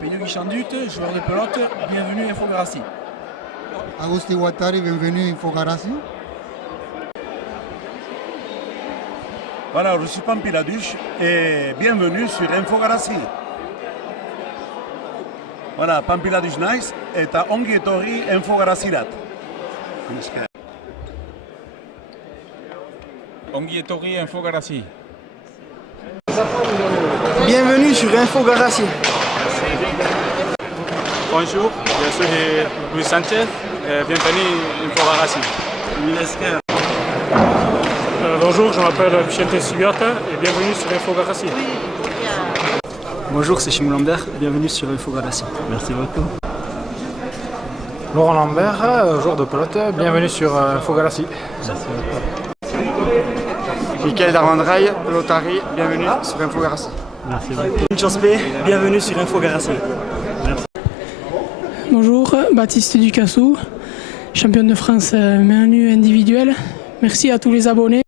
Peyo Guichandut, joueur de pelote, bienvenue à Infogarassi. Agusti Ouattari, bienvenue à Infogarassi. Voilà, je suis Pampiladuche et bienvenue sur Infogarassi. Voilà, Pampiladuche Nice et à Ongi Etorri Infogarasirat. Ongi Etorri Infogarassi. Bienvenue sur Infogarassi. Bonjour, je suis Luis Sanchez, bienvenue à Infogarassi. Bonjour, je m'appelle Vicente Sibiata et bienvenue sur Infogarassi. Bonjour, c'est Chimou Lambert, bienvenue sur Infogarassi. Merci beaucoup. Laurent Lambert, joueur de pelote, bienvenue sur Infogarassi. Merci beaucoup. Michael Darvandrail, pelotari, bienvenue sur Infogarassi. Merci beaucoup. Jospé, bienvenue sur Infogarassi. Merci. Bonjour, Baptiste Ducassou, champion de France main nue individuelle. Merci à tous les abonnés.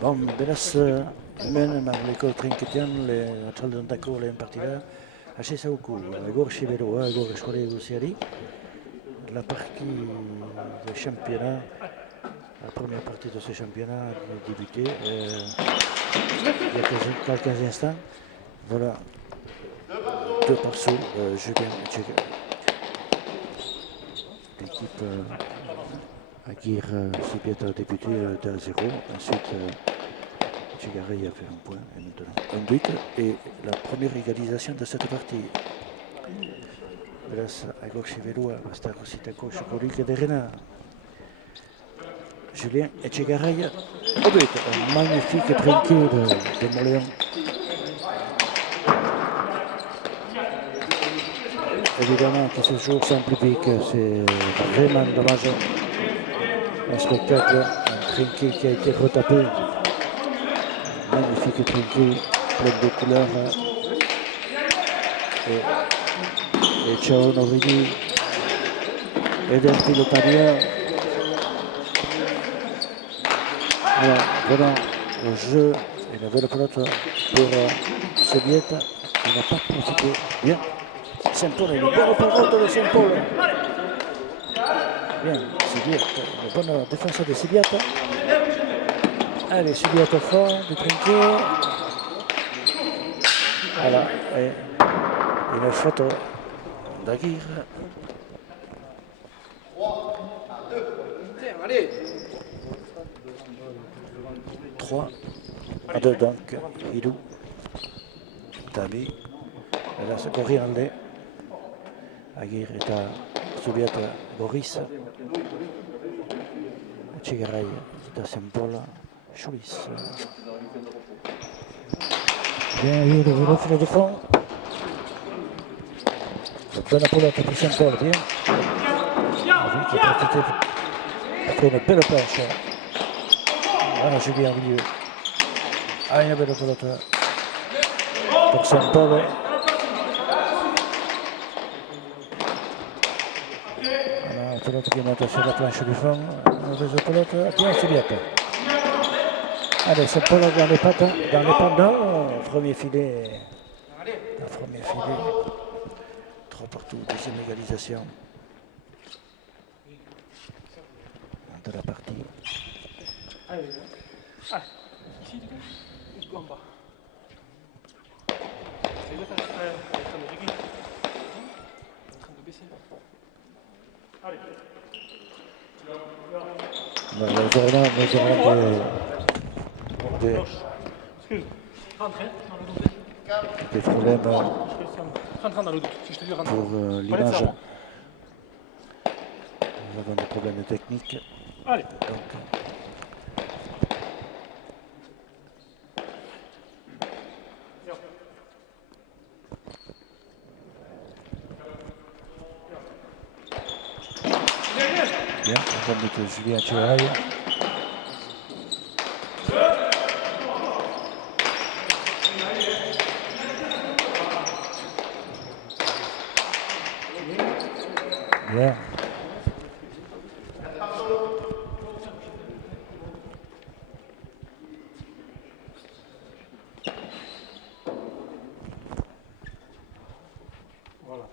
Bon, beraz, hemen Marleko trinketean, atxaldeontako lehen partida, hasi zauku, egor Siberoa, egor eskuale guziari, la partie de championnat, la première partie de ce championnat a débuté il y a quelques instants. Voilà, deux parceaux, Julien Etchegaray. L'équipe Aguirre Sibiata a débuté 2-0, ensuite Etchegaray a fait un point et maintenant un but, et la première égalisation de cette partie. Beraz, Agor Siberoa, Bastar Zitako, Chokolik Ederena. Julien Etchegaray au but, un magnifique trinqué de Moléon. évidemment que ce jour sans public, c'est vraiment dommage. Un spectacle, un trinquet qui a été retapé. Magnifique trinquet, plein de couleurs. Et Ciao Norini, Eden Pilotania. Alors, venons au jeu, une belle pelote pour Sébiette, qui n'a pas profité. Bien, Saint-Paul, une belle pelote de Saint-Paul. Bien, Sébiette, une bonne défense de Sébiette. Allez, Sébiette au fond, du trinquet. Voilà, et une faute d'Aguirre. 3-2 donc, Hidou, Tabi, et là c'est Goriandé. Aguirre est à Soviet Boris. Tchegaray est à Saint-Paul, Choulis. Bien eu le filet de fond. Bonne pelote pour Saint-Paul, bien. Qui a profité pour faire une belle planche. Voilà Julien au milieu. Une belle pelote pour Saint-Paul. Voilà, pelote qui monte sur la planche du fond. Mauvaise pelote, bien Juliette. Allez, Saint-Paul dans les pattes, dans les pendants. Premier filet. Premier filet. 3 partout, deuxième égalisation de la partie. Des problèmes pour l'image. Nous avons des problèmes techniques. Allez. Bien, on tombe de Julien Tchegaray. Bien. Voilà.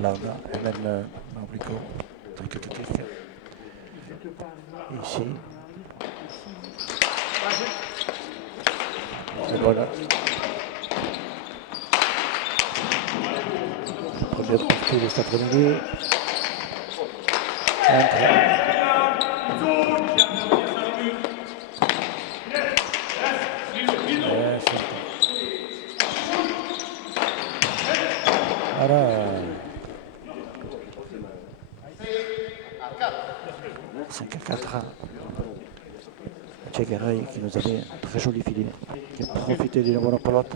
Là, Hélène Mablico, ici. Et voilà. Première partie de cet après-midi. Voilà. 5-4. Tchegaray qui nous avait un très joli filet, qui a profité d'une bonne pelote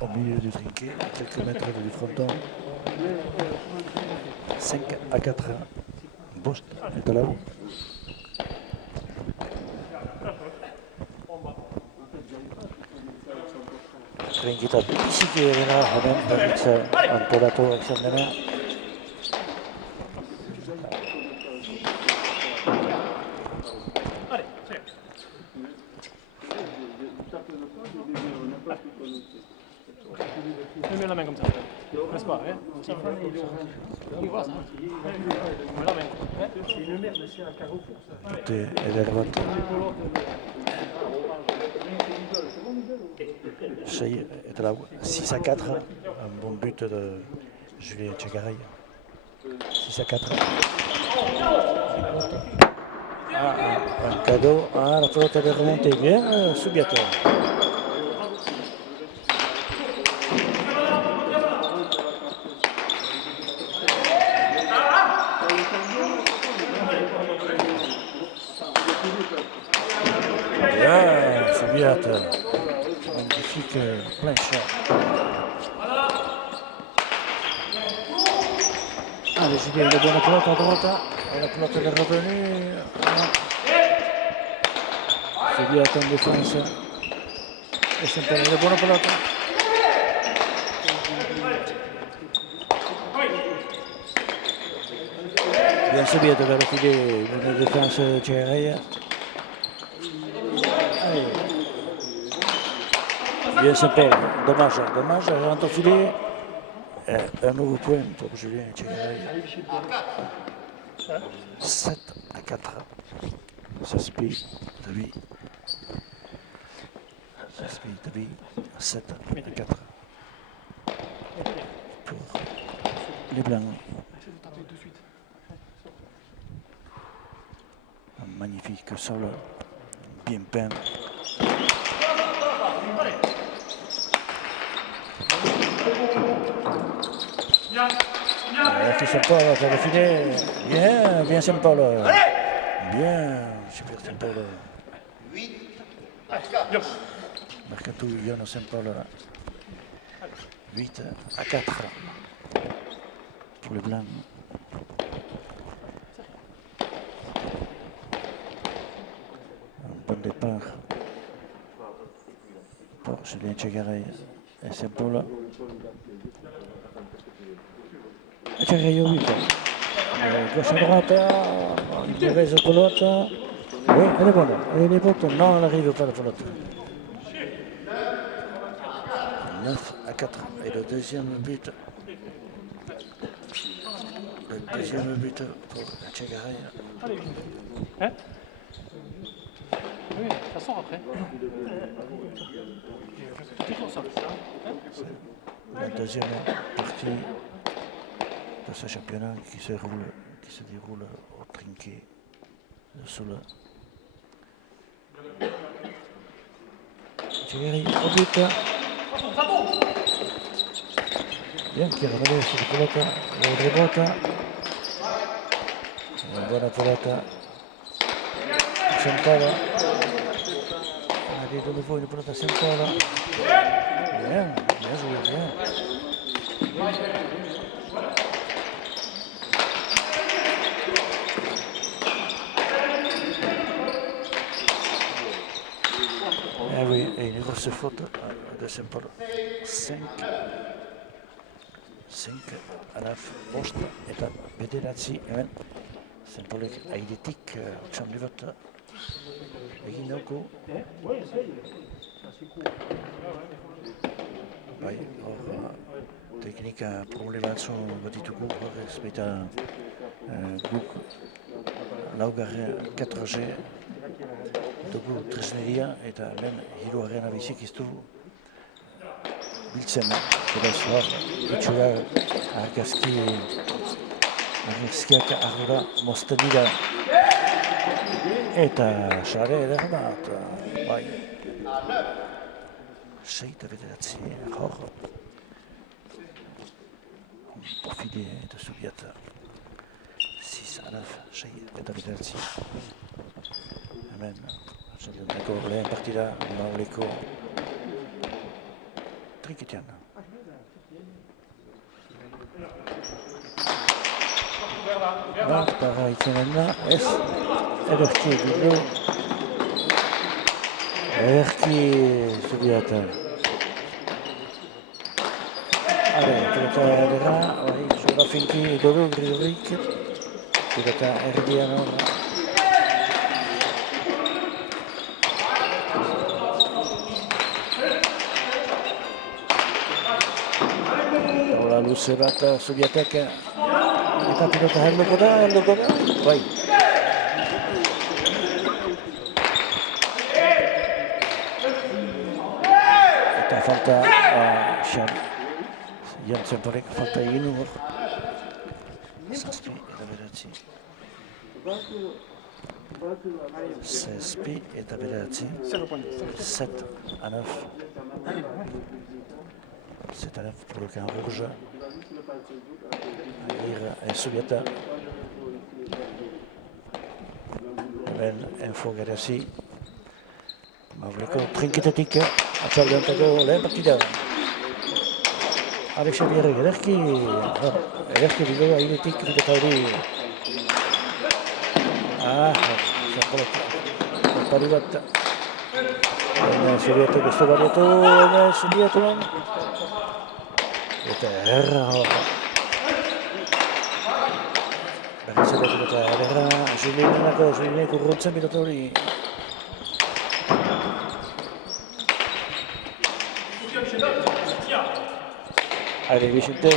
au milieu du trinquet, à quelques mètres du fronton. 5-4. Bost est là-haut. Trinqueta bicicleta, Romain Antolato, Alexandre. Mets la main comme ça. Laisse pas, hein. Chey est là, 6-4, un bon but de Julien Tchegaray. 6-4. Un cadeau. La pelote est remontée bien, Soubiato. Bien. Soviet. Magnifique plein shot. Allez, Julien, une bonne pelote à droite. Et la pelote est revenue. Soviet en défense. Et c'est une bonne pelote. Bien Soviet vers le filet, une défense tchèque. Bien Saint-Paul, dommage, rentre au filet. Un nouveau point pour Julien Tchèque. 7 à 4. Saspi, David. 7 à 4. Pour les Blancs. Un magnifique sol, bien peint. Qui Saint-Paul vers le filet. Bien Saint-Paul. Bien, super Saint-Paul. Mercato Ion Saint-Paul. 8 à 4 pour les Blancs. Un bon départ pour Julien Tchegaray et Saint-Paul. Tchegaray au 8. Gauche à droite, une mauvaise pelote. Oui, elle est bonne. Elle est bonne. Non, elle n'arrive pas la pelote. 9 à 4. Et le deuxième but. Pour Tchegaray. Hein? Oui, ça sort après. La deuxième partie de ce championnat qui se déroule au trinquet de Soule. Tchegaray au but. Bien qui est revenu sur la pelote. Le rebote. Une bonne pelote. Saint-Paul. Allez, de nouveau une pelote à Saint-Paul. Bien joué, bien. Ah oui, et une grosse faute de Saint-Paul. 5 à la poste et à Bedelazi. Saint-Paul a identique au champ du vote. Eginoko. Bai, hor teknika problema batzu batituko respeta guk laugarren 4G dugu tresneria eta lehen hirugarren abizik iztu biltzen. Beraz, hor, itxura argazkiak ardura mozten dira. Eta sare eder bat, bai. 6 eta bederatzi, hor. Profile de Soviet. 6 à 9, 6 eta bederatzi. Hemen, atxaldentako lehen partida, Mauleko Trinketian. Para itzenen da, ez, ederki dugu. Ederki Soviet. Pelota edera, zura finki dugu Grigorik. Pelota erdian hor. Hola luze bat Sovietek. Eta pilota helduko da, bai. Eta falta Jan Saint-Paulek falta egin hor. 6 eta bederatzi. 6 eta bederatzi. 7 à 9. 7 à 9 pour le camp rouge. Et Soviet. Hemen Info Garasi. Maureko trinketatik atxaldeantako lehen partida. Alex Xavier ederki bidea airetik kriketa hori. Zarpari bat. Zurietek ez du baliatu, zurietuan. Eta erra. Berrizeletik eta erra, Julinek urruntzen pilota hori. Allez, Vicente.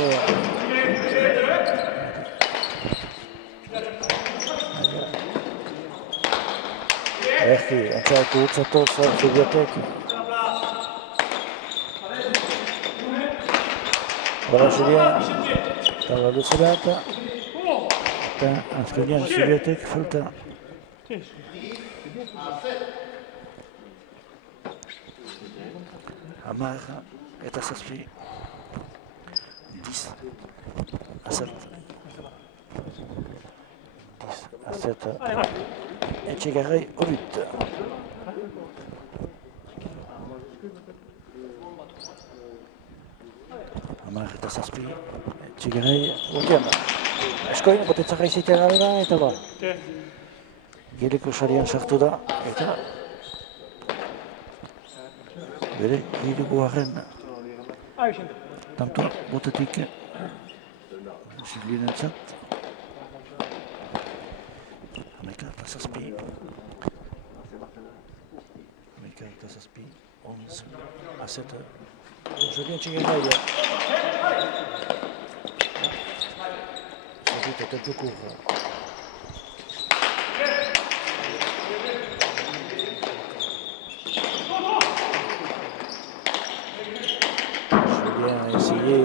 Erki, antzatu utzatoz, Zubiotek. Voilà, Julien. Eta luze bat. Eta azkenean Zubiotek falta. Hamar eta zazpi. 10 à 7. 10 à 7. Etxegarri au but. Hamar eta zazpi. Etxegarri urtean. Eskoin, botetzak aizitea gara eta ba. Geleko sarian sartu da eta bere hirugarren tanto botetik Julienentzat. Hamaika eta zazpi. 11 à 7. Julien Tchigenay. Ce but est un peu court. Julien a essayé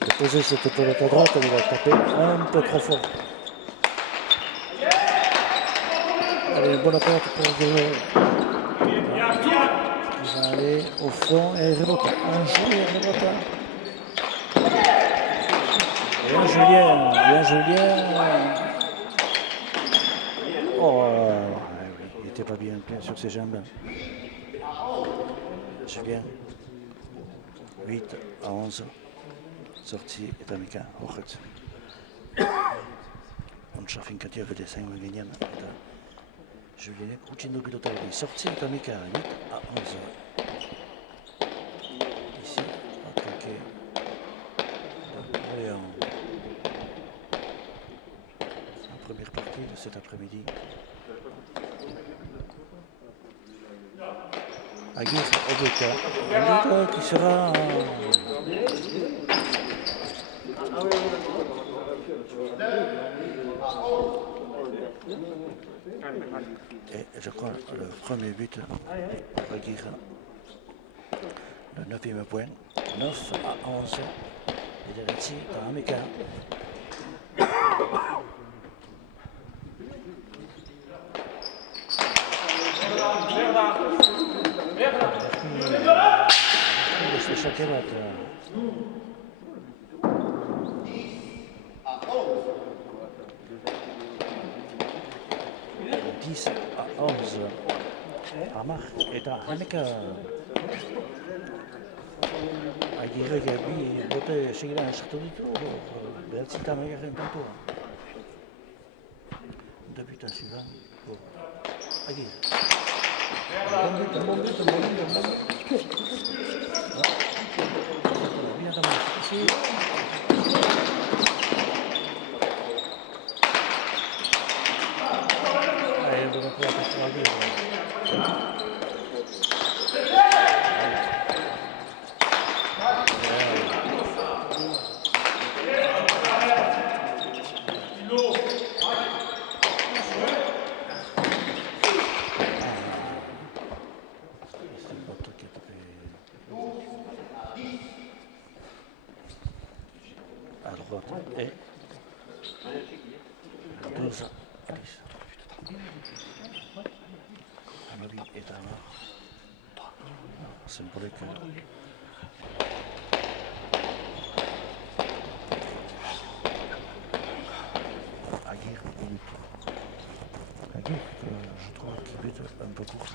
de poser cette pelote à droite, il a tapé un peu trop fort. Allez, bonne attaque pour Guerrero. Il va aller au fond et rebota. Un joli rebota. Bien Julien. Oh, oui, il n'était pas bien sur ses jambes. Julien. 8 à 11. Sortie eta mika horretz. Ontsa finkatia bete zainuen ginean. Eta Julienek utxin du pilota hori. Sortie eta mika 8 à 11. Ici, attaqué. En première partie de cet après-midi. Aguirre Obeka. Obeka qui sera et je crois le premier but pour Aguirre. Le 9e point. 9 à 11. Et de ici dans Amika. Chakerat. 10 à 11. Hamar eta Amika. Aguirre bi bote segidan sartu ditu, behatzita megarren puntua. Deux buts à suivant pour Aguirre. Bon but. Bien dommage. Ici. Allez, on va pouvoir passer à Aguirre. À droite et 12 à 10. Amabi est à mort. Symbolique. Aguirre, je trouve qu'il est un peu court.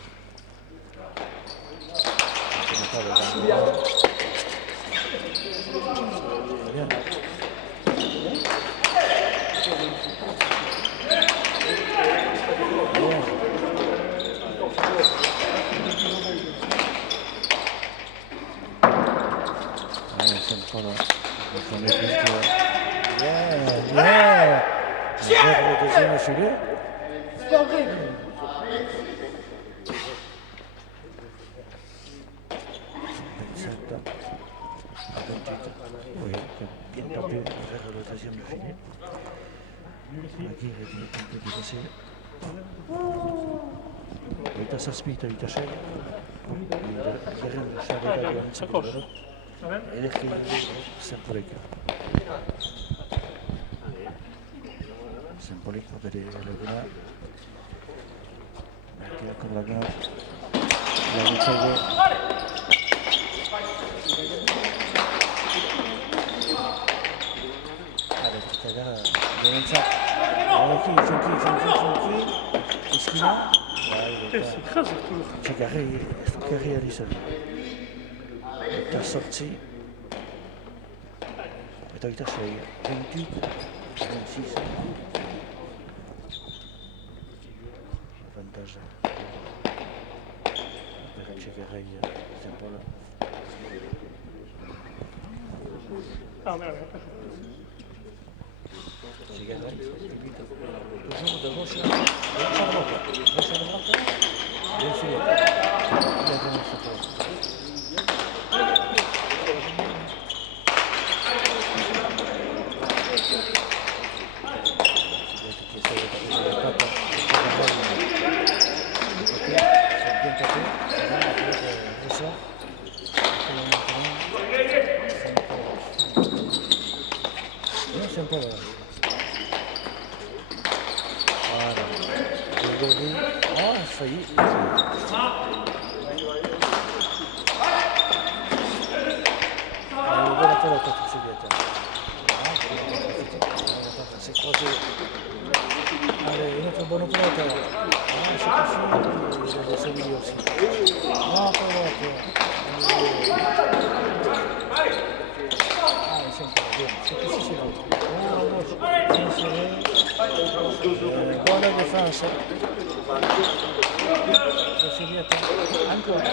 Bien. Allez, c'est pas là. On maîtrise tout. Bien. Le deuxième filet. C'est horrible. Oui, bien tapé vers le deuxième filet. La guerre est un peu difficile. Uita zazpi eta uita sei. Gerren sarrera joantzeko gero. Ederki zenpolik. Zenpolik bere laguna. Merkiako laguna. Laguntzaile. Eta da, denentzat. Finki. Eskina. Txekarri ari zen. Eta sortzi. Eta oita sei. 28, 26. Avantaja. Bera Txekarri zenpola. Toujours de gauche à droite. Gauche à droite. Bien sûr. Il a donné ce tour. Ça y est. Allez, voilà pour la tête, c'est bien. C'est croisé. Allez, une autre bonne pelota. C'est possible. Il a celui aussi. Non, pas l'autre. C'est bien. C'est possible. Bien serré. Bonne défense. C'est bien. Encore.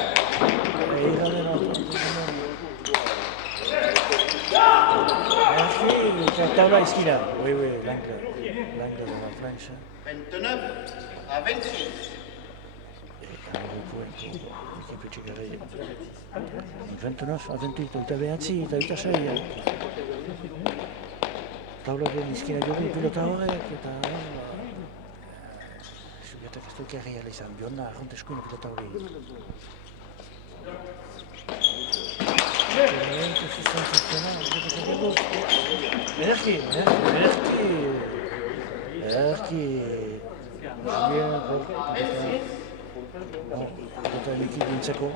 Et il en est l'autre. Merci. Taula Esquina. Oui, l'angle. L'angle de la planche. 29 à 26. Et un gros point pour l'équipe txekarri. 29 à 28. Eta behatzi, eta eta sei. Taularen Esquina jogu pilota horrek. Eta... Zubiatak ez duk erri ala izan. Bionna, arront eskuina pilota hori. Ederki. Julien, eta likid dintzeko.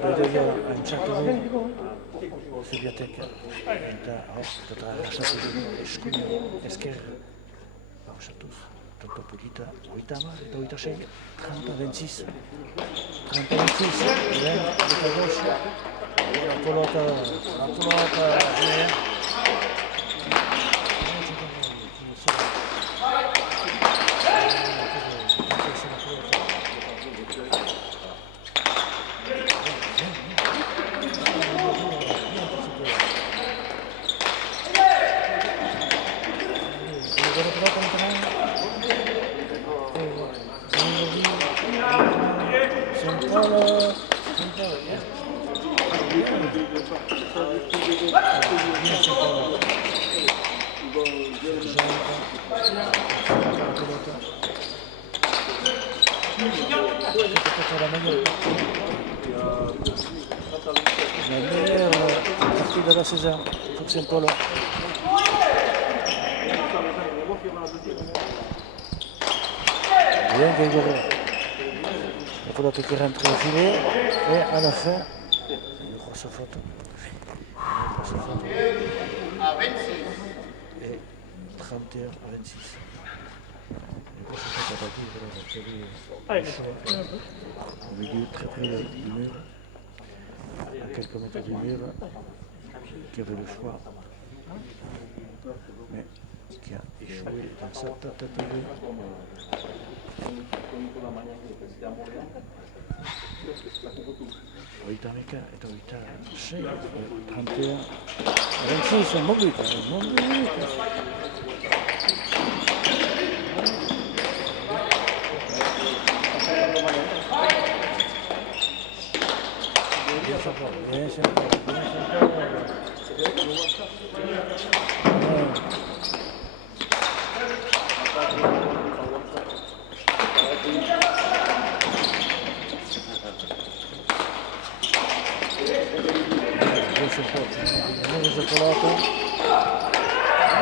Bedoia antzatu du. Zubiatek. Eta arrasatu du eskuina esker. Pausatuz. Tonto pulita. 80 eta 86. 30-26. 30-26. Bien, eta gauche. La pelota, bien. La meilleure partie de la saison pour Saint-Paul. Bien Grégory. La pelote qui rentre au filet et à la fin, une grosse faute. À 26. Et 31 à 26. Une grosse faute à Badie, au milieu très près du mur. quelques mètres du mur, qui avait le choix, mais qui a échoué dans sa tentative. Oita Mika eta oita 6, 31, 26, Moguita. Bien sympa.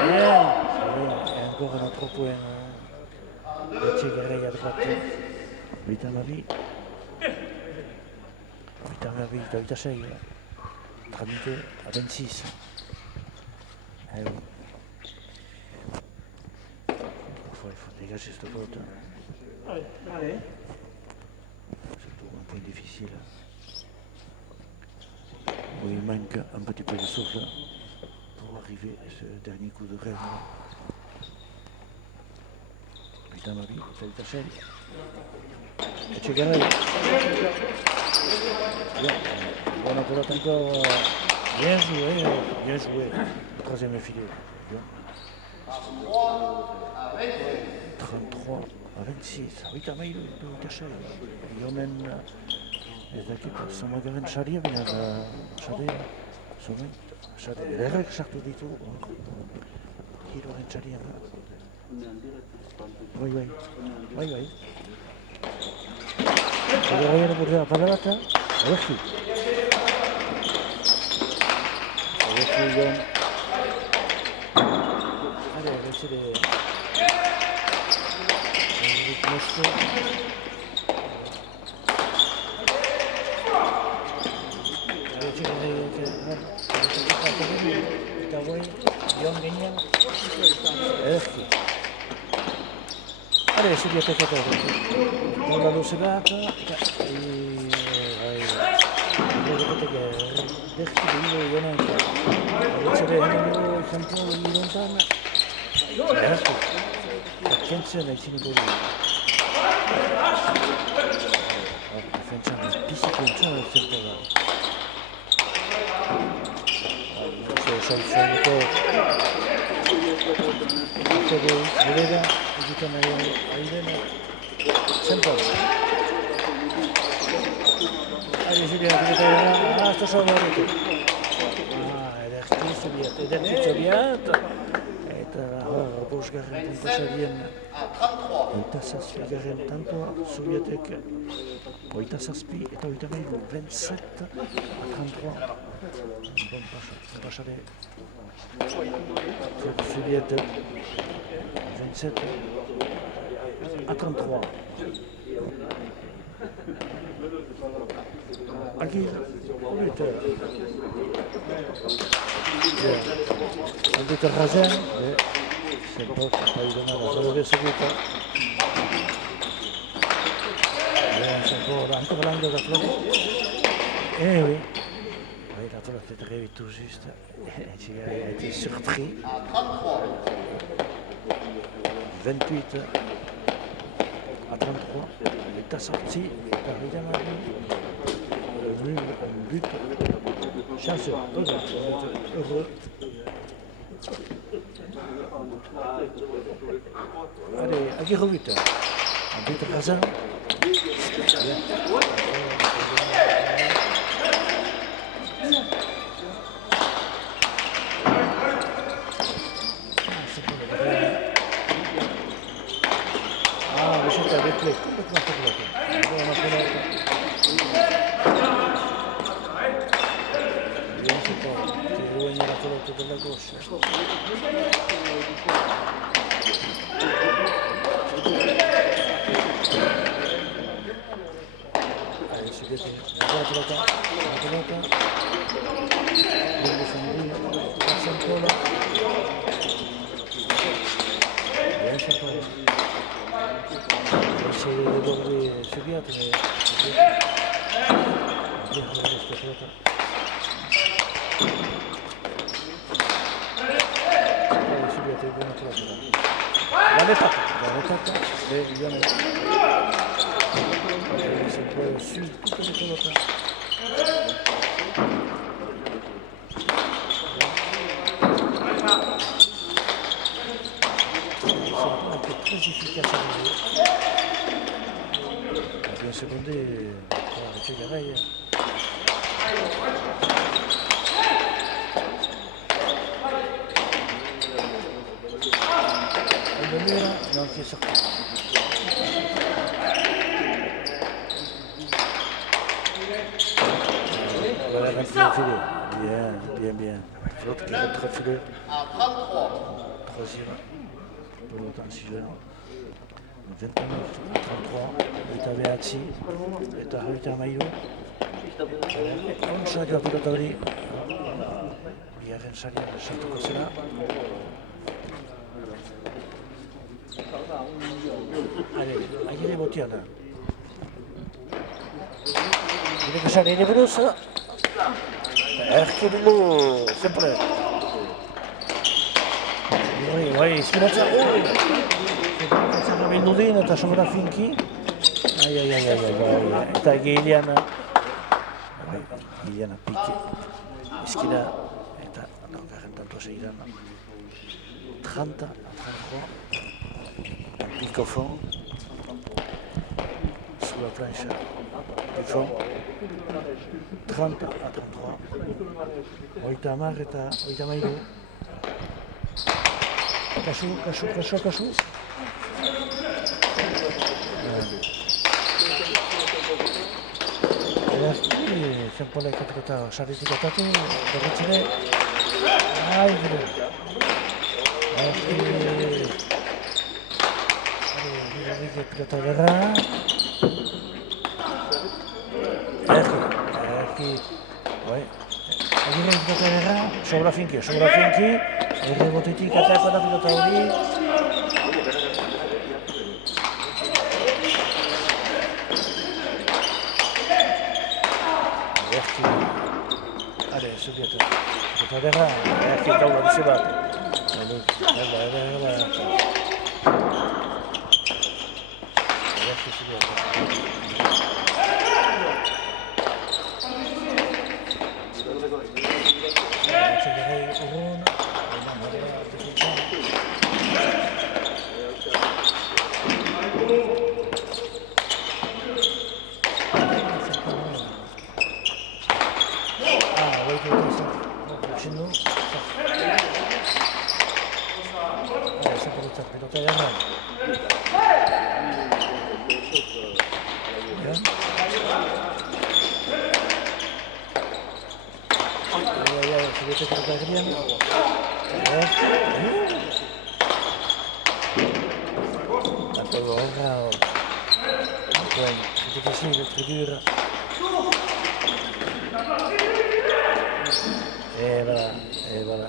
Bien, et encore un autre point de Tchegarey à droite. Vitamavi, Toita 6, 32 à 26. Eh oui. Parfois il faut dégager cette faute. Surtout un point difficile. Où il manque un petit peu de souffle pour arriver à ce dernier coup de rêve. Vitamavi, Toita 6. Et Tchegarey. Bien, buona pelota encore. Bien joué. Le troisième filet. Bien. 33 à 26. Vitamavi, Toita 6. Yomen. Ezdakit, Somagaren Sharia bine Sharia. Somen Sharia. Errek sartu ditu. Hiroren Sharia. Bai. Tchegarey burua parabata. Alexi Jon. Allez, Alexi de Mosto. Allez, si bien fait con la lucegata e vedete che deschi di ovviamente ricevendo il campione di lontano attenzione ai singoli facciamo il pisico in cielo del centro se il vedete aiutano a Irene sempre allez Julien sto favorito Erki Soviet Bulgarien Bulgarien Oita Saspi Garen tanto Sovietek Oita Saspi et Oita 27 à 33 bon passare Soviet 27 à 33 Aguirre, Arbiter Razen, c'est pas dommage, ça va encore l'angle de la flotte. Eh oui, la flotte est arrivée tout juste. Il a été surpris. 28 à 33. Il est sorti. Il a un but chanceux. Heureux. Allez, Aguirre-Vite. Un but de Razin. Ah, le chute avec les complètement complète. Buona pelota. Vediamo se poi ti ruogni la pelota della gauche. Allez, si vede la pelota. Bello Sandino, passa ancora. Riesce a fare. Se dove Soviet dietro questa pelota. Subiate, buona classe. Dalle patate, le viene. Se può su tutte le cose. Très efficace à nouveau. Bien secondé avec Egaray. Le mur, non, qui est sorti. Voilà, 21 filets. Bien. L'autre qui rentre filet. À 33. Troisième. Pour l'autre en 6 heures. 29, 33. Eta behatzi. Eta hogeita hamairu. Ontsak pilota hori. Bigarren sarian sartuko zela. Agire botiana. Gire kesan ere buruz. Erke bildu, sempre. Bai, izkiratza. Izkiratza bildu din eta sobra finki. Ai. Eta Giliana. Giliana pike. Izkira. Eta garen tanto segidan. 30 à 33. Pique au fond. Sous la planche du fond. 30 à 33. Oitamar eta Oitamairu. Kasu. Erazki, zenpola ikatuketa sarritik atatu, berretzine. Ai, gero. Erazki, pilota gerra. Erazki, bai. Agirren pilota gerra, sobra finki. Erre botetik atako da pilota hori. Erazki, are, zubiatu. Pilota gerra, Erazki gaula bizi bat. Erazki zubiatu.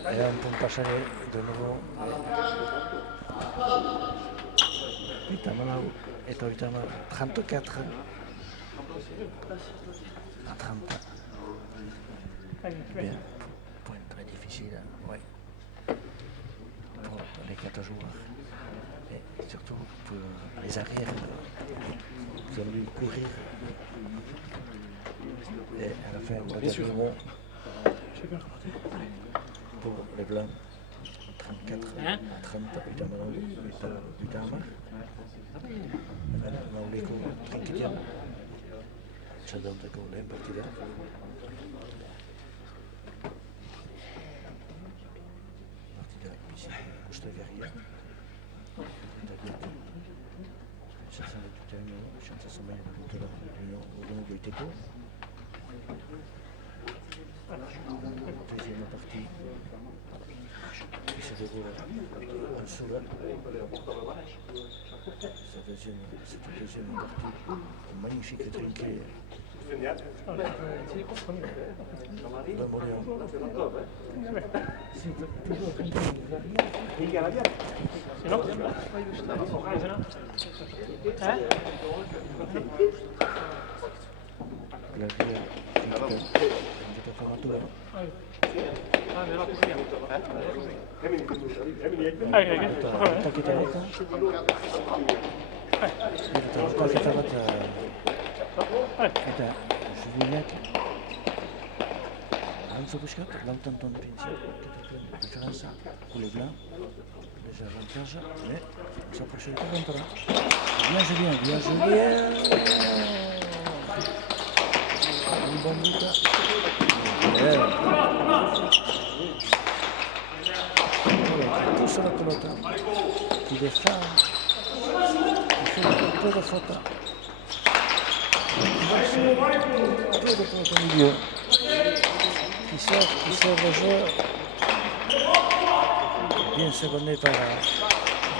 Et on peut passer de nouveau. Oitamar eta Oitamar 34 à 30. Bien, point très difficile, oui. Pour les 4 joueurs. Et surtout pour les arrières qui ont dû courir. Et à la fin, on va dire pour les blancs, 34 à 30, Oitamar. Mauliko trinketian. Txadantako lehen partida. Partida gustagarria. Eta biatu. Xatzen dututaino, xantzatzen baina dutela urduno goiteko. Deuxième partie. Qui se déroule en Soula. Cette deuxième partie, un magnifique trinquet d'un Moléon. La bière formatura. Taketa bat. Taketa bat. Eta Julinek. Antzo buscat, l'entendant de pension. Différence pour les blancs. Les avantages, mais ça prochaine pas longtemps. Bien Julien, bien Julien. Un bon but. Qui pousse la pelote, qui défend, qui fait peu de fautes. Peu de fautes au milieu. Qui sert le jeu. Bien secondé par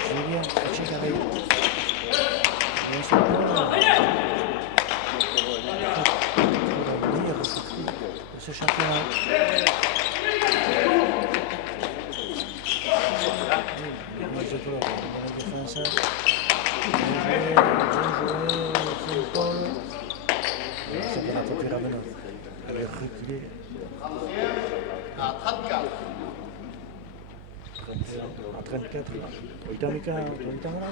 Julien Echegaray. Bien secondé. Pour l'avenir de ce championnat. Je trouve la défense. Bien joué, Saint-Paul. C'est pas la faute Ravenov. Elle est reculée. À 34. A 34, oitamika, oitamara.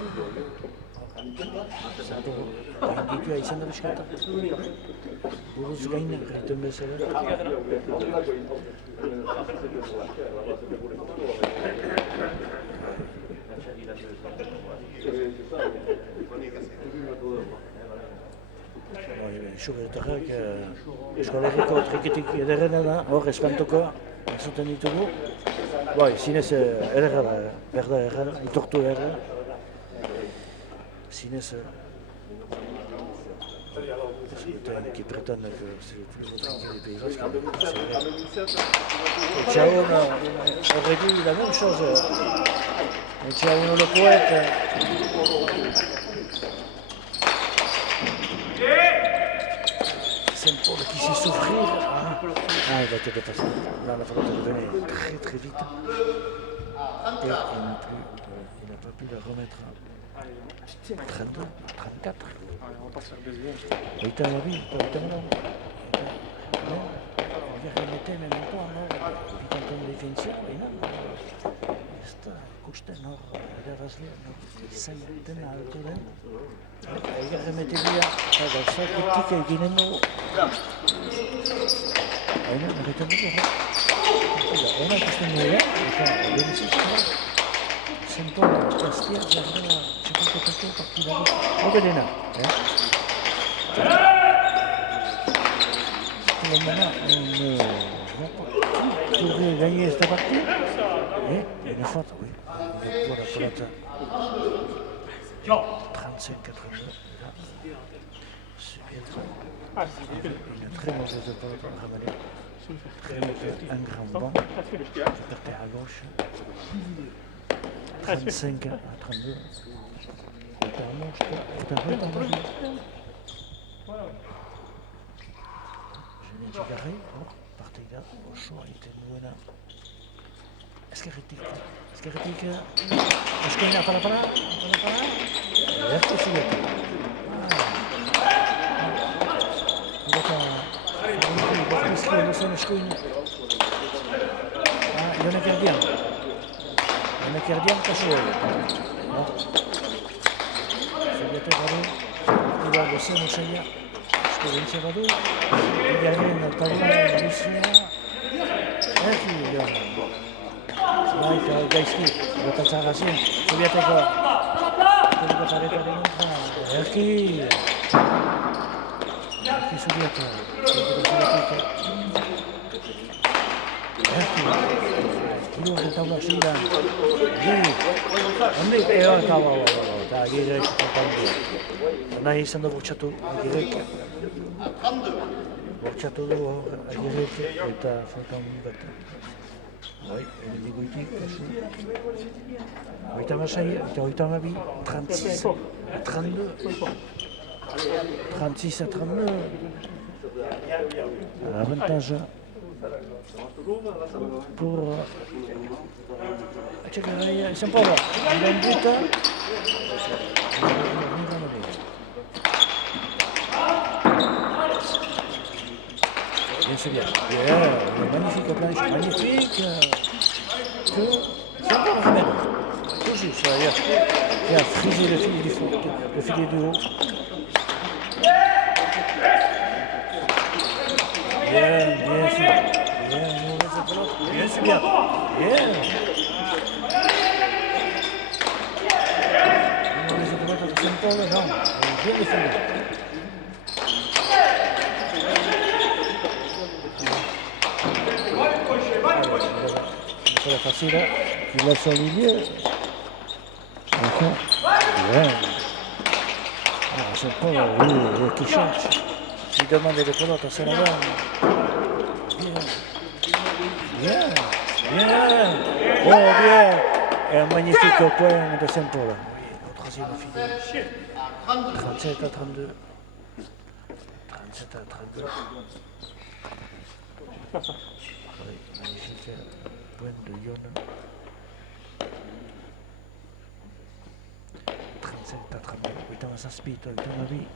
Gainditua izan da bizkata. Buruz gain egiten bezala. Sugarretarrak eskolarriko triketik ederrena da, hor espantokoa entzuten ditugu. Bai, zinez erra da, berda erra, itortu erra. Zinez qui prétendent que c'est le plus beau trinquet des Pays Basques. Et Tchaoun aurait dit la même chose. Et Tchaoun le poète. Saint-Paul qui sait souffrir. Ah, il va te dépasser. Là, la faute revenait très très vite. Et il n'a pas pu la remettre. 32, 34. Oitamabi, Oitamara. Remetei memento hor, bitantzen defentzioa, ez da ikusten hor, irabazlea, izan den altu den. Remetegia, eta gauzaketik eginen dugu. Haina, egiten dugu, hona ikusten dugu, eta berezizkoa. Saint-Paul, Bastia, Jardela, txapelketako partidari. Hore dena, Le moment, on pourrait gagner cette partie. Et une faute, oui. Pour la pelote. 35-82. Une très mauvaise pelote ravalée. Un grand banc. Partait à gauche. 35-32. Echegaray, partida oso egiten duena. Ezkerretik. Eskaina, para. Edertu zigeta. Gota, bortizki edozen eskuina. Jonek erdian kasu hori. Zigeta gari, partida gozen osaia. Esperientzia badu, bigarren taula Galizia, Baita gaizki, gotatzagazien, Zubiateko paretaren kontra, Zubiatek, hirugarren taula zidan, handik, eta Agirrek nahi izan da bortxatu, Agirrek bortxatu du Agirrek eta falta honi bat. Bai, egitik, kasu. 86 eta 82, 36 à 32. 36 à 32. Avantage pour Echegaray et Saint-Paul. Il a une but. Bien c'est bien. Magnifique planche, magnifique. C'est encore remède. Tout juste, d'ailleurs. Il a frisé le filet du haut. Bien sûr. Bien, mauvaise pelote. Bien, c'est bien. Bien. Mauvaise pelote à Saint-Paul, non. Bien défendu. C'est pas facile, il laisse au milieu. Bien. Saint-Paul, oui, qui cherche. Il demande des pelotes à Saint-Laurent. Bien. Oh, bien. Et un magnifique point de Saint-Paul. Oui, au troisième filet. 37 à 32. 37 à 32. Oui, magnifique point de Yon. 37 à 32. Oui, dans sa speed, dans la vie.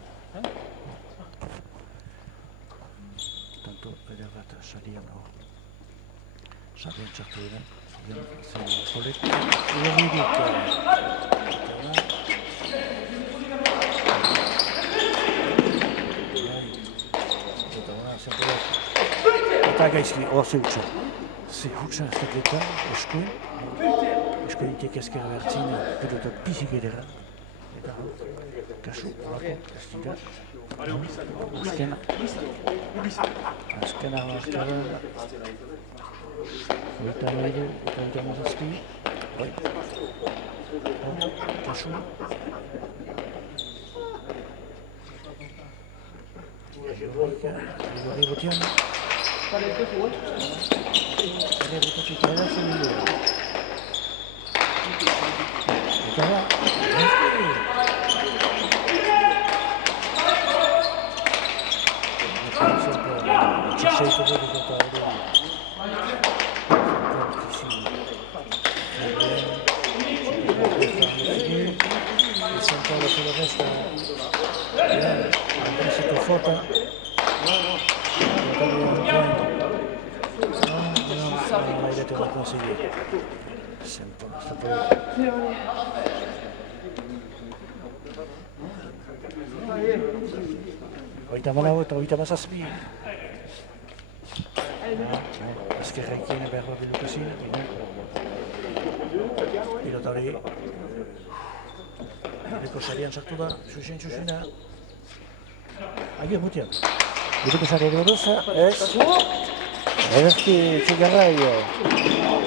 Tanto elevat Shalian or. Shalian Chartuna. C'est un collègue. Il est ridicule. Tagajski, se uče. Se uče s takleta, Eškoj je keske revertine, pilota pisigedera. Kašu, stiga. Skena. Skena, Vitaloide, Vitaloide, oui. Kašu. Grigori Votian. Allez, vous faites là, c'est mieux. Et là, chercher le tour de compteur. Et c'est encore le reste. C'est une faute. Il a été réconcilié. C'est pas. Uitama Saspi. Parce que Reiki ne perd pas le Lucasi. Pilotari. Ricosarian Sartuda, Susina. Aquí Mutian. Yo creo que sale dolorosa es. A ver si Chigarrayo.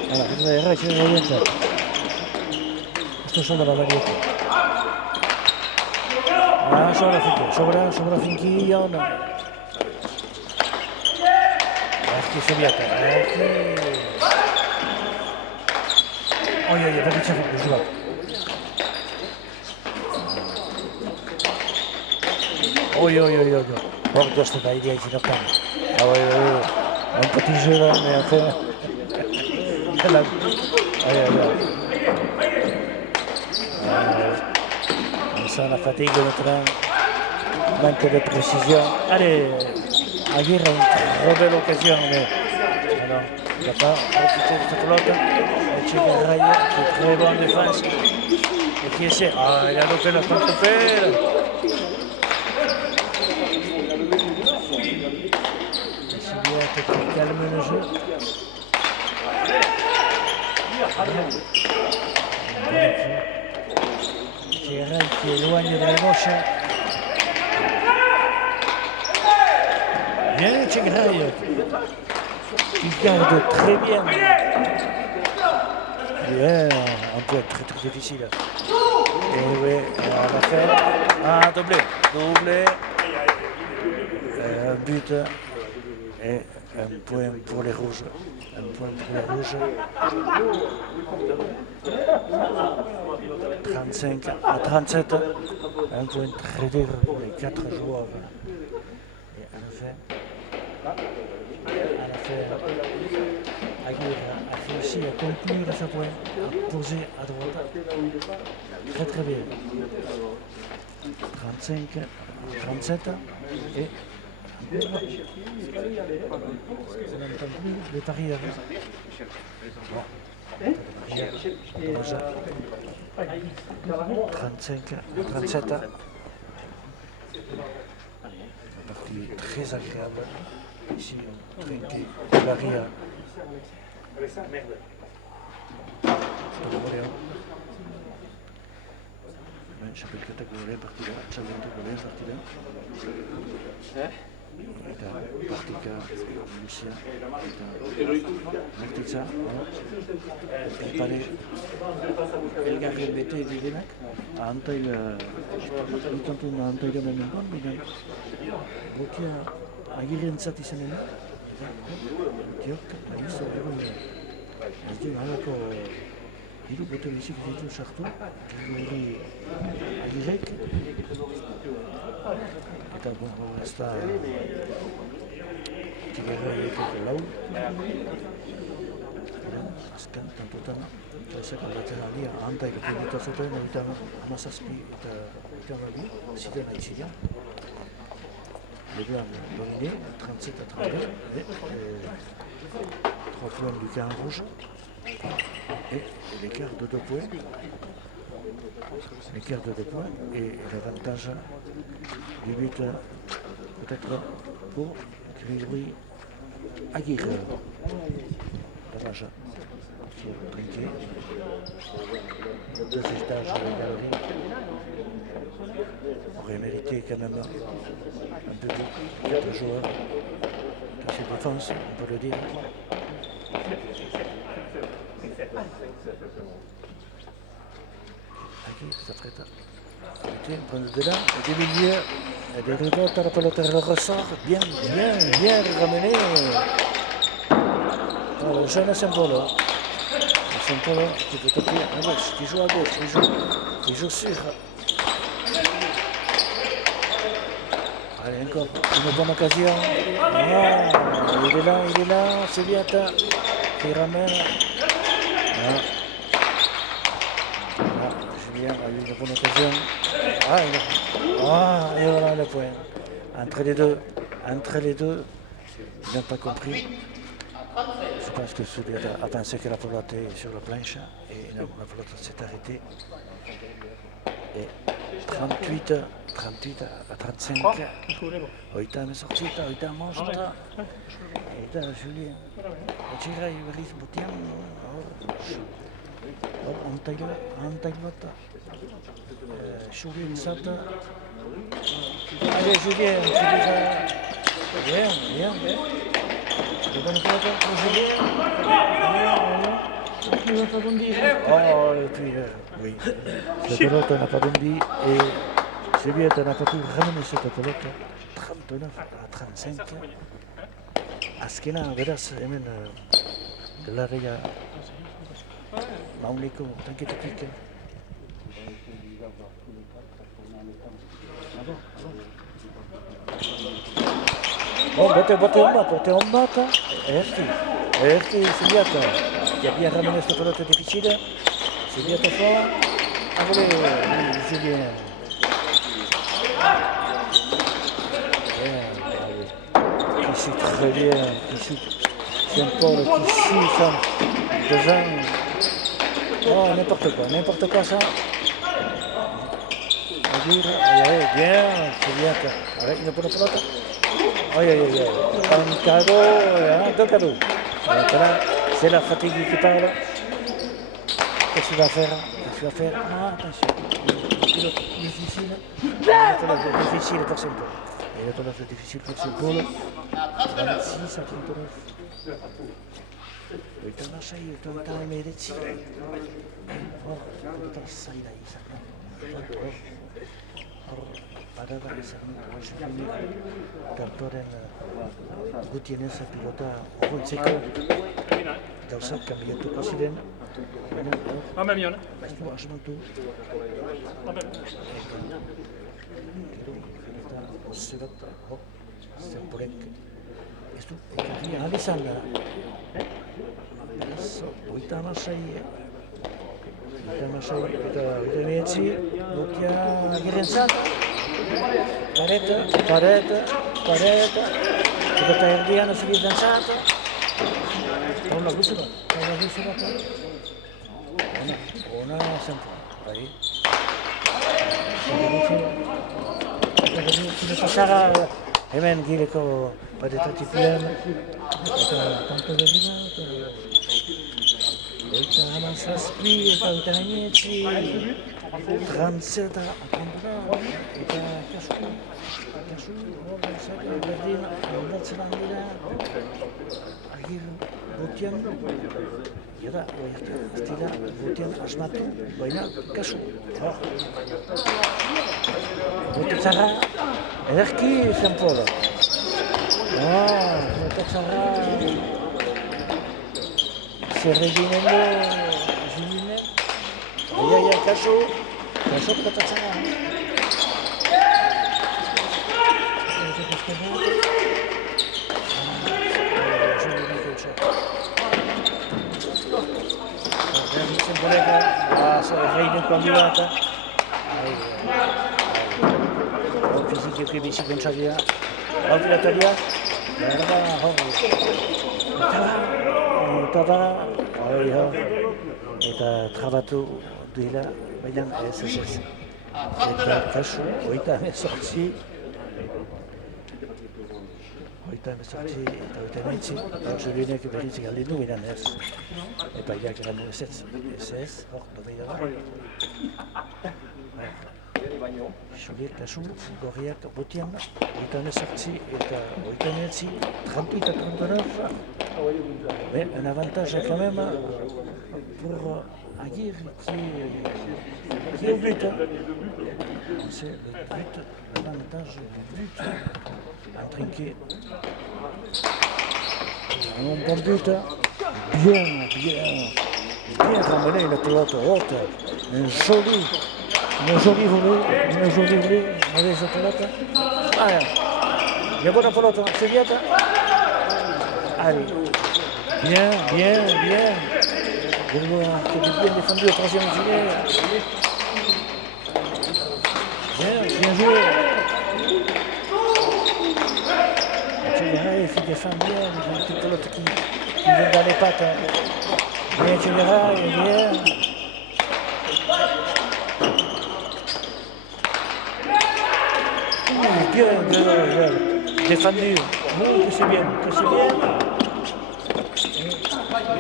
Voilà, je vais arrêter le moyen. Esto son de la variante. Ah, sobra finquillo, no. Aquí se viata, aquí. Oye, per dice che giù. Oye. Porto sto dai 10 da qua. Un petit jeu là, mais enfin. On sent la fatigue de train, manque de précision. Allez, Aguirre a une très belle occasion, mais alors, il n'a pas profité de cette flotte. Et Chigarrayo, qui est très bon en défense, et qui essaie. Ah, il a loupé la contre-pelle. Qui calme le jeu. Chigarrayo qui éloigne de la gauche. Bien Chigarrayo qui garde très bien. Bien, un peu très difficile. Et oui, on va faire un doublé. Un but. Et un point pour les rouges. 35 à 37. Un point très dur pour les 4 joueurs. Et à la fin, Aguirre a réussi à conclure ce point, à poser à droite. Très bien. 35 à 37. Et plus les paris avant. Bon. 35, 37. Une partie très agréable. Ici, on trinquait Varia. Champion categoria partida, champion categoria partida. Eta partika Lucia eta Martitza. Pare elgarren bete direnak. Antaila intentun antaila memengon, baina botia agirrentzat izanen. Tiok, agiz egon ez du halako hiru bote bizik ditu sartu, hori agirrek. Eta bon, ez da tigerra egiteko lau. Azken, tantotan, ezak aldatzen aldia, antaik ditu zuten, eta amazazpi eta gabi, ziden aitzidean. Le blanc dominé, 37 à 32, et 3 points du camp rouge, et l'écart de 2 points. L'écart de 2 points, et l'avantage du but, peut-être pour Grégory Aguirre. Dommage, tir trinqué. 2 étages de la galerie. On aurait mérité quand même un peu de 4 joueurs dans cette défense, on peut le dire. Aquí se trata. Un point de là, et des milieux, et des rebotes à la pelote, le ressort, bien ramené. Le jeune Saint-Polo. Saint-Polo qui peut taper à gauche, qui joue à gauche, qui joue sur. Allez, encore une bonne occasion. Ah, il est là, c'est Viata qui ramène. Julien a eu une bonne occasion. Et voilà le point. Entre les deux, ils n'ont pas compris. Je pense que Soubiata a pensé que la pelote est sur la planche et non, la pelote s'est arrêtée. Et 38 à 35. Oitan sortita, oitan mostra. Eta Julien. Atxira berriz botian. Antailota. Julien Sata. Allez Julien, bien. Le bonne pelote pour Julien. Il n'a pas bondi. Et puis, oui. La pelote n'a pas bondi et Julien n'a pas pu ramener cette pelote. 39 à 35. Azkena, beraz, hemen Delarreia Mauneko tanketatik. Bon, bote en bat. Erti, Subiata, qui a bien ramené cette pelote difficile. Subiata fort. Allez, Julien. Qui shoot très bien, qui shoot Saint-Paul, qui siffle devant. Oh, n'importe quoi ça. Bien, Subiata, avec une bonne pelote. Aïe. Un cadeau, 2 cadeaux. Maintenant, c'est la fatigue qui parle. Qu'est-ce qu'il va faire? Attention. Pilote difficile. Difficile pour Saint-Paul. Il est un peu difficile pour Saint-Paul. 26 à 39. Oitan lasai, oitan emeretzi. Oitan zaila izan. Parada izan, kantoren gutienez pilota horretzeko gauzak kanbiatuko ziren. Ez du asmatu. Eta oze bat, Saint-Paulek ez du ekarri ahal izan da. Oitan lasai eta emeretzi, Botia Agirrentzat. parete, giocata Erdiano si è danzato, una bussola, una sempre, vai. Si passare hemen gileko padetatipian, tanto delicato. Eta aman zazpi, eta utenaietzi, 37 eta kasu, berdin, aldatzen handira, agir botian, jada, ez dira botian asmatu, baina kasu. Botitzarra, ederki zenpola. Botitzarra, zerreginendo, zilinen, aiaia kasu botatzarra. Reine candidata, fisiche che vi si conciavia, l'autorità, eta trabatu duela, baina ez. Eta kasu, oita emezortzi, eta oitenaitzi, Julinek berriz galditu giran ez. Epaiak erandu ez, hor, dobeia da. Juliek kasu, gorriak botian, oita emezortzi eta oitenaitzi, 38 à 39. Mais un avantage quand même pour Aguirre qui est au but. C'est le but, l'avantage du but. Un trinqué. Un bon but. Bien ramené la pelote haute. Une jolie volée, mauvaise pelote. Il y a bonne pelote, c'est bien. Allez. Bien. Benoît qui a bien défendu le troisième filet. Bien joué. Tchégara, il défend bien, il y a une petite pelote qui vient dans les pattes. Bien Tchégara, bien. Bien défendu. Que c'est bien.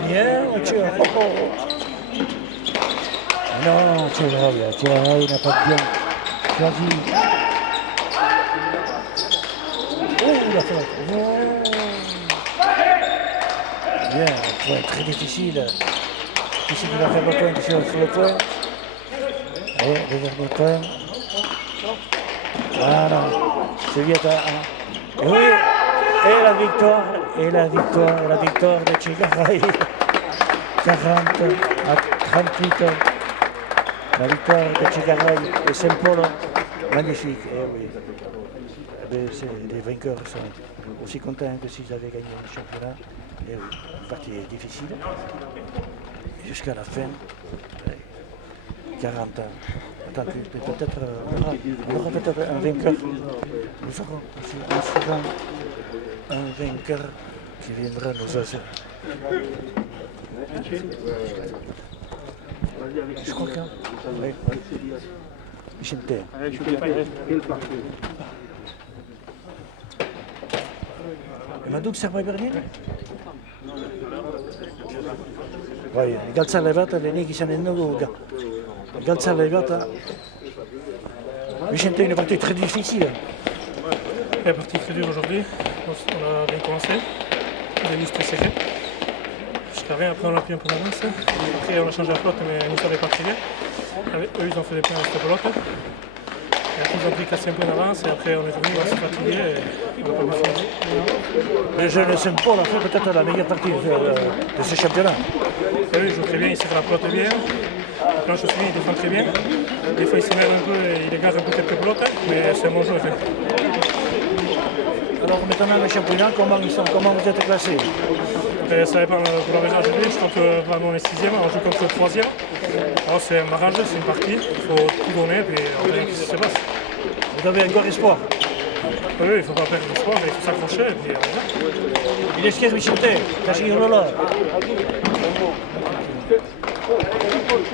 Bien, Tchégara. Non, Tchégara, il n'a pas de bien. Choisi. La faute. Bien, point très difficile. Ici, il va faire le point, ici, on fait le point. Allez, le dernier point. Voilà, c'est bien. Et oui, et la victoire de Tchégara. 40 à 38. La victoire de Tchégara et Saint-Paul, magnifique. Les vainqueurs sont aussi contents que s'ils avaient gagné le championnat. Et une partie difficile. Jusqu'à la fin, 40 ans. Attends, peut-être on aura peut-être un vainqueur. Nous aurons un vainqueur qui viendra nous assurer. Je crois qu'un. Oui. Vicente. Maduk serve Berlin? Vai, galza levata, le neghi sono in nuovo. Galza levata. Vicente, une partie très difficile. La partie très dure aujourd'hui. On a bien commencé. On a mis ce CG. Jusqu'à rien, après on a pris un peu d'avance. Après on a changé la flotte, mais nous ça n'avait pas tiré. Eux ils ont fait des points avec cette pelote. Et après ils ont pris 4-5 points d'avance et après on est revenu, on s'est fatigué et on n'a pas pu faire. Les jeunes Saint-Paul ont fait peut-être la meilleure partie de ce championnat. Et eux ils jouent très bien, ils serrent la pelote bien. La planche aussi, ils défendent très bien. Des fois ils se mêlent un peu et ils dégagent un peu quelques pelotes, mais c'est un bon jeu. Alors maintenant le championnat, comment vous êtes classés? Ça dépend de la raison aujourd'hui. Je crois que nous on est 6e, on joue contre le 3e. Alors c'est un barrage, c'est une partie, il faut tout donner et on verra ce qui se passe. Vous avez encore espoir? Oui, il ne faut pas perdre l'espoir, il faut s'accrocher. Et puis, Bilesker Vicente, kasih Lola.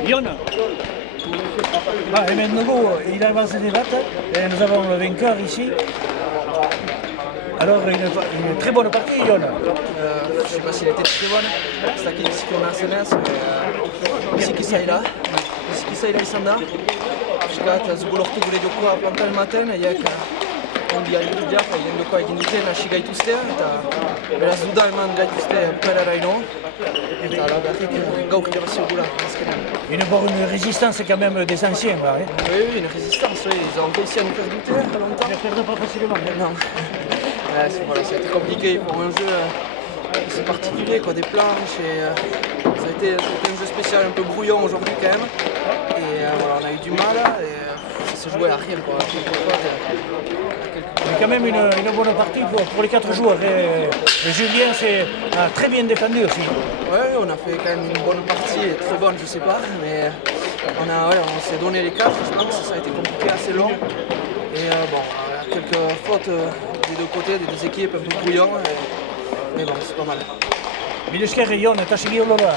Ion. Et maintenant, il avance des battes et nous avons le vainqueur ici. Alors, une très bonne partie, Ion. Je ne sais pas s'il a été très bonne, c'est aqui qu'on a Senes, mais ici qui ça là, ici qui ça là, Isanda. Je zbulor tu gure jokoa pantal maten, aiak ongi alituak, egin jokoa egin duten hasi gaituztea, eta beraz duda eman gaituzte peraraino, eta laberrik gaur irabazio gura azkenean. Une résistance quand même des anciens, là. Oui, une résistance, oui, ils ont réussi à nous faire douter il y a longtemps. Ils ne perdent pas facilement. Non. Voilà, ça a été compliqué pour un jeu assez particulier, quoi, des planches, et ça a été un jeu spécial, un peu brouillon aujourd'hui quand même. Et voilà, on a eu du mal et ça se jouait à rien, quoi. C'est quand même une bonne partie pour les 4 joueurs. Et Julien a très bien défendu aussi. Oui, on a fait quand même une bonne partie, très bonne, je sais pas, mais on s'est donné les 4, je pense, ça a été compliqué, assez long. Et bon, quelques fautes des deux côtés, des deux équipes, un peu brouillon, mais bon, c'est pas mal. Bilesker et Ion, t'as seguido Lola.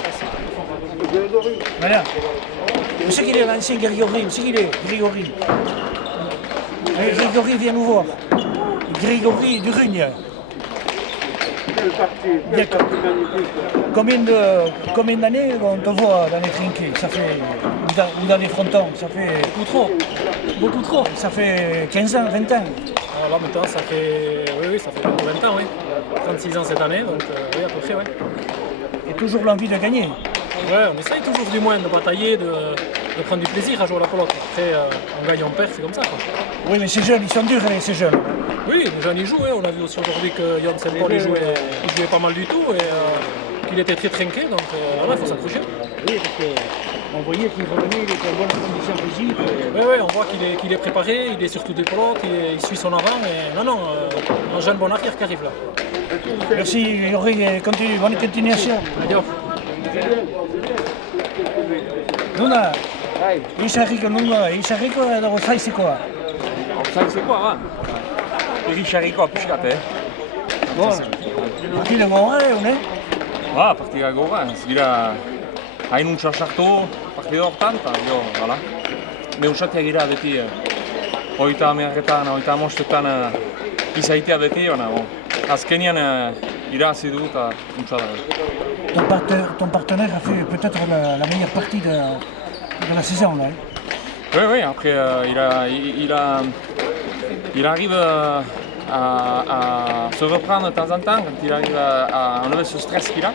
Voilà. Où c'est qu'il est l'ancien Grigori? Où c'est qu'il est, Grigori? Grigori, viens nous voir. Grigori du Rugne. Quelle partie magnifique. Combien d'années on te voit dans les trinquets? Ça fait, ou dans les frontons? Ça fait beaucoup trop. Beaucoup trop. Ça fait 15 ans, 20 ans. Alors là maintenant ça fait, oui, ça fait 20 ans, oui. 36 ans cette année, donc oui, à peu près, oui. Et toujours l'envie de gagner. Ouais, on essaye toujours du moins de batailler, de prendre du plaisir à jouer à la pelote. Après, on gagne, on perd, c'est comme ça, quoi. Oui, mais ces jeunes, ils sont durs, ces jeunes. Oui, les jeunes, ils jouent. On a vu aussi aujourd'hui que Jon Saint-Paul, il jouait pas mal du tout et qu'il était très trinqué, donc voilà, il faut s'accrocher. Oui, parce qu'on voyait qu'il revenait, il était en bonne condition physique. Oui, on voit qu'il est préparé, il est sur toutes les pelotes, il suit son avant. Et non, un jeune bon arrière qui arrive là. Merci, Yori, bonne continuation. Adios. Nuna, Isariko, edo zaizikoa. Zaizikoa, Irixarrikoa pixkat, Bon, partida gogorra, une? Partida gogorra, ez gira hain untsa sartu partida hortan, eta gero, hala. Neusatiak gira beti, 30 hogeita hamostetan izaitea beti, azkenian irazi du eta untsa da. Ton partenaire a fait peut-être la meilleure partie de la saison, là. Oui, après il arrive à se reprendre de temps en temps, quand il arrive à enlever ce stress qu'il a.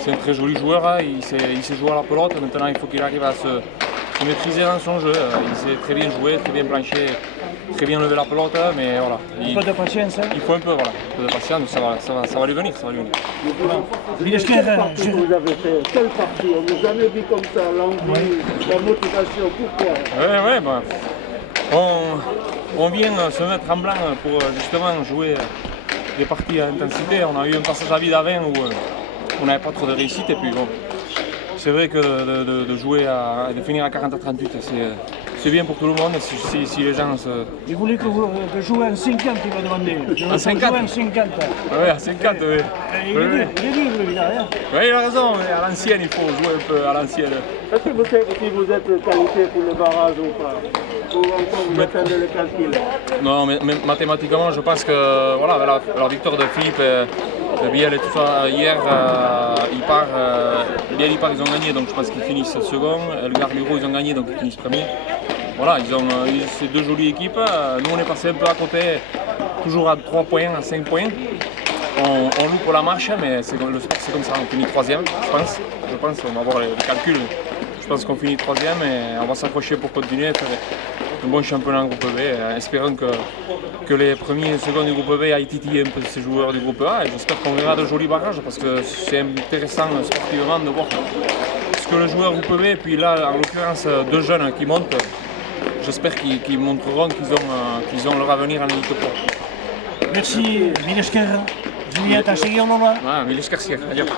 C'est un très joli joueur, il sait jouer à la pelote, maintenant il faut qu'il arrive à se maîtriser dans son jeu. Il sait très bien jouer, très bien plancher, très bien lever la pelote, mais voilà. Un peu de patience. Il faut un peu de patience, ça va lui venir. Vous avez fait quelle partie? On ne vous a jamais vu comme ça, l'envie, la motivation, pourquoi? On vient se mettre en blanc pour justement jouer des parties à intensité. On a eu un passage à vide à 20 où on n'avait pas trop de réussite, et puis bon, c'est vrai que de jouer de finir à 40 à 38, c'est bien pour tout le monde si les gens se... Il voulait que jouer en 50, il m'a demandé. En 50? En 50. Oui, en 50, oui. Il est dur, lui, là. Oui, il a raison, à l'ancienne, il faut jouer un peu à l'ancienne. Est-ce que vous savez si vous êtes qualifié pour le barrage ou pas? Ou encore vous attendez le calcul? Non, mais mathématiquement, je pense que voilà, la victoire de Philippe, de Biel et tout ça, hier, Biel et Par, ils ont gagné, donc je pense qu'ils finissent second. Le Garguro, ils ont gagné, donc ils finissent premier. Voilà, c'est deux jolies équipes. Nous, on est passé un peu à côté, toujours à 3 points, à 5 points. On loupe la marche, mais le sport, c'est comme ça, on finit 3e, je pense. On va voir les calculs. Je pense qu'on finit 3e et on va s'accrocher pour continuer à faire un bon championnat en groupe B, espérant que les premiers et seconds du groupe B aillent titiller un peu ces joueurs du groupe A. Et j'espère qu'on verra de jolis barrages, parce que c'est intéressant sportivement de voir ce que le joueur groupe B, et puis là, en l'occurrence, 2 jeunes qui montent, j'espère qu'ils montreront qu'ils ont leur avenir en Elite Pro. Merci, Bilesker. Julien, t'as seguido, Lola? Bilesker, adiós.